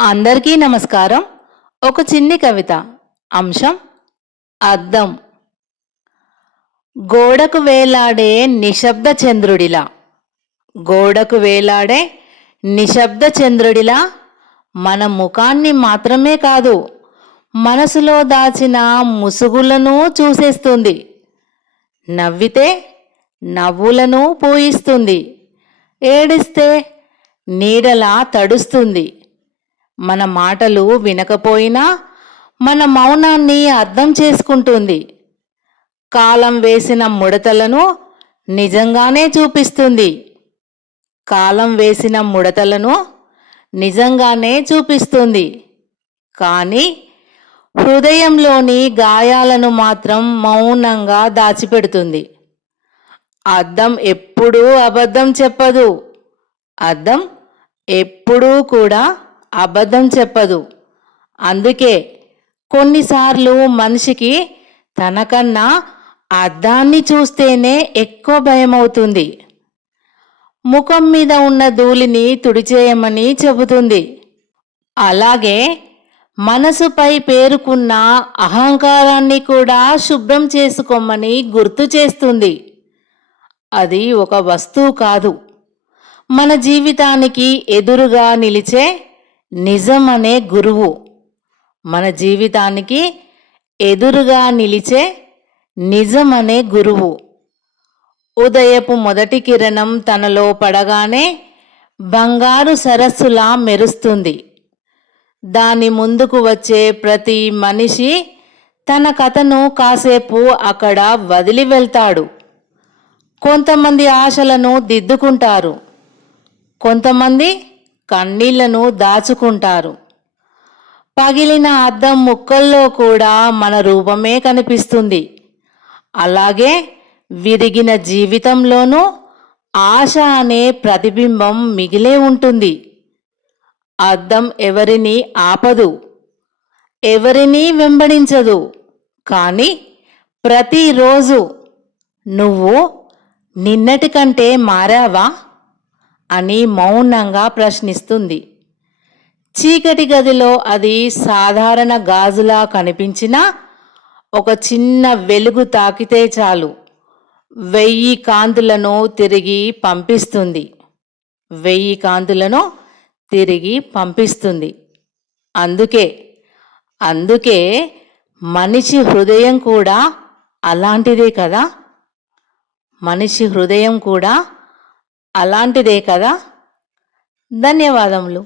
అందరికీ నమస్కారం. ఒక చిన్ని కవిత. అంశం అద్దం. గోడకు వేలాడే నిశ్శబ్ద చంద్రుడిలా, గోడకు వేలాడే నిశ్శబ్ద చంద్రుడిలా మన ముఖాన్ని మాత్రమే కాదు, మనసులో దాచిన ముసుగులను చూసేస్తుంది. నవ్వితే నవ్వులను పూయిస్తుంది, ఏడిస్తే నీడలా తడుస్తుంది. మన మాటలు వినకపోయినా మన మౌనాన్ని అర్థం చేసుకుంటుంది. కాలం వేసిన ముడతలను నిజంగానే చూపిస్తుంది. కాలం వేసిన ముడతలను నిజంగానే చూపిస్తుంది. కానీ హృదయంలోని గాయాలను మాత్రం మౌనంగా దాచిపెడుతుంది. అద్దం ఎప్పుడూ అబద్ధం చెప్పదు. అద్దం ఎప్పుడూ కూడా అబద్ధం చెప్పదు. అందుకే కొన్నిసార్లు మనిషికి తనకన్నా అద్దాన్ని చూస్తేనే ఎక్కువ భయం అవుతుంది. ముఖం మీద ఉన్న ధూళిని తుడిచేయమని చెబుతుంది. అలాగే మనసుపై పేరుకున్న అహంకారాన్ని కూడా శుభ్రం చేసుకోమని గుర్తు చేస్తుంది. అది ఒక వస్తువు కాదు, మన జీవితానికి ఎదురుగా నిలిచే నిజం అనే గురువు. మన జీవితానికి ఎదురుగా నిలిచే నిజం అనే గురువు. ఉదయపు మొదటి కిరణం తనలో పడగానే బంగారు సరస్సులా మెరుస్తుంది. దాని ముందుకు వచ్చే ప్రతి మనిషి తన కథను కాసేపు అక్కడ వదిలి వెళ్తాడు. కొంతమంది ఆశలను దిద్దుకుంటారు, కొంతమంది కన్నీళ్లను దాచుకుంటారు. పగిలిన అద్దం ముక్కల్లో కూడా మన రూపమే కనిపిస్తుంది. అలాగే విరిగిన జీవితంలోనూ ఆశ అనే ప్రతిబింబం మిగిలే ఉంటుంది. అద్దం ఎవరిని ఆపదు, ఎవరినీ వెంబడించదు. కానీ ప్రతిరోజు నువ్వు నిన్నటి కంటే మారావా అని మౌనంగా ప్రశ్నిస్తుంది. చీకటి గదిలో అది సాధారణ గాజులా కనిపించినా ఒక చిన్న వెలుగు తాకితే చాలు 1000 కాంతులను తిరిగి పంపిస్తుంది. 1000 కాంతులను తిరిగి పంపిస్తుంది. అందుకే మనిషి హృదయం కూడా అలాంటిదే కదా. మనిషి హృదయం కూడా అలాంటిదే కదా. ధన్యవాదములు.